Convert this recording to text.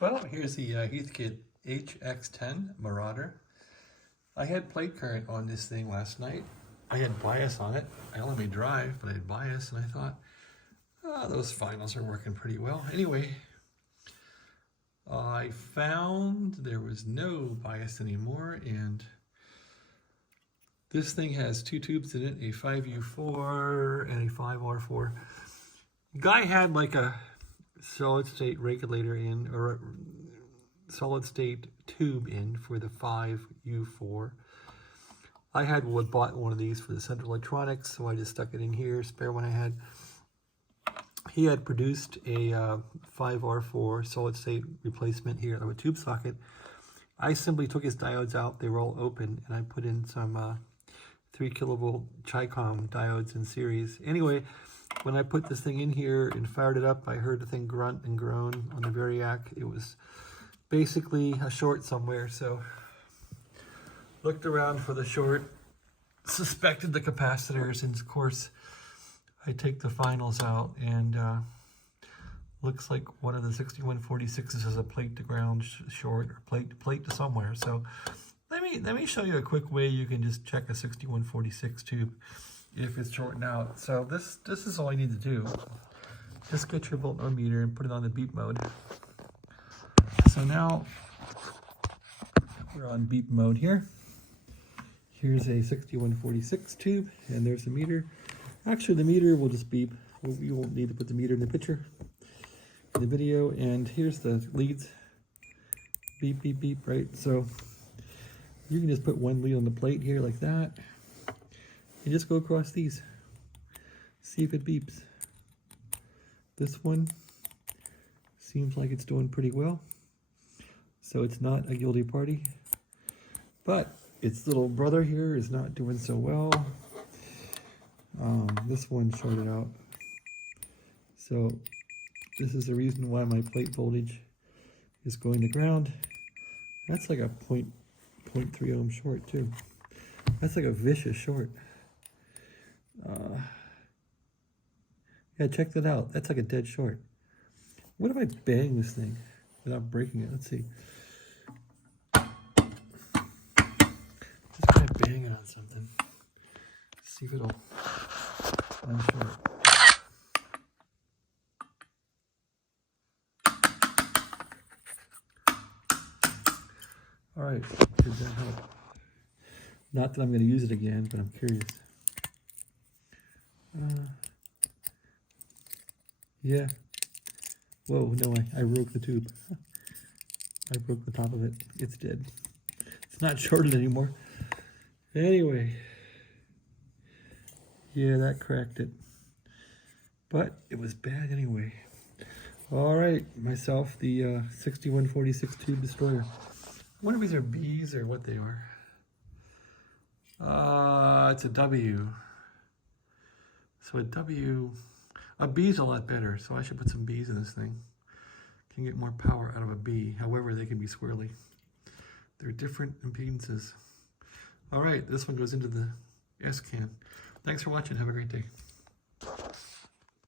Well, here's the Heathkit HX-10 Marauder. I had plate current on this thing last night. I had bias on it. I only made drive, but I had bias, and I thought, those finals are working pretty well. Anyway, I found there was no bias anymore, and this thing has two tubes in it, a 5U4 and a 5R4. Guy had like a solid state regulator in, or a solid state tube in for the 5U4. I had bought one of these for the central electronics, so I just stuck it in here, spare one I had. He had produced a 5R4 solid state replacement here of a tube socket. I simply took his diodes out, they were all open, and I put in some 3 kilovolt Chicom diodes in series. Anyway, when I put this thing in here and fired it up, I heard the thing grunt and groan on the Variac. It was basically a short somewhere, so looked around for the short, suspected the capacitors, and of course I take the finals out, and looks like one of the 6146s is a plate to ground short, or plate to somewhere. So let me show you a quick way you can just check a 6146 tube if it's shorting out. So this is all I need to do. Just get your voltmeter and put it on the beep mode. So now we're on beep mode here. Here's a 6146 tube, and there's the meter. Actually, the meter will just beep. We won't need to put the meter in the picture, in the video. And here's the leads. Beep, beep, beep, right? So you can just put one lead on the plate here like that, and just go across these. See if it beeps. This one seems like it's doing pretty well. So it's not a guilty party. But its little brother here is not doing so well. This one shorted out. So this is the reason why my plate voltage is going to ground. That's like a 0.3 ohm short too. That's like a vicious short. Yeah, check that out. That's like a dead short. What if I bang this thing without breaking it? Let's see. Just kind of bang it on something. See if it'll unshort. All right, did that help? Not that I'm going to use it again, but I'm curious. Yeah. Whoa, no, I broke the tube. I broke the top of it. It's dead. It's not shorted anymore. Anyway. Yeah, that cracked it. But it was bad anyway. All right, myself, the 6146 tube destroyer. I wonder if these are B's or what they are. It's a W. So a B's a lot better, so I should put some B's in this thing. Can get more power out of a B. However, they can be squirrely. They're different impedances. All right, this one goes into the S can. Thanks for watching. Have a great day.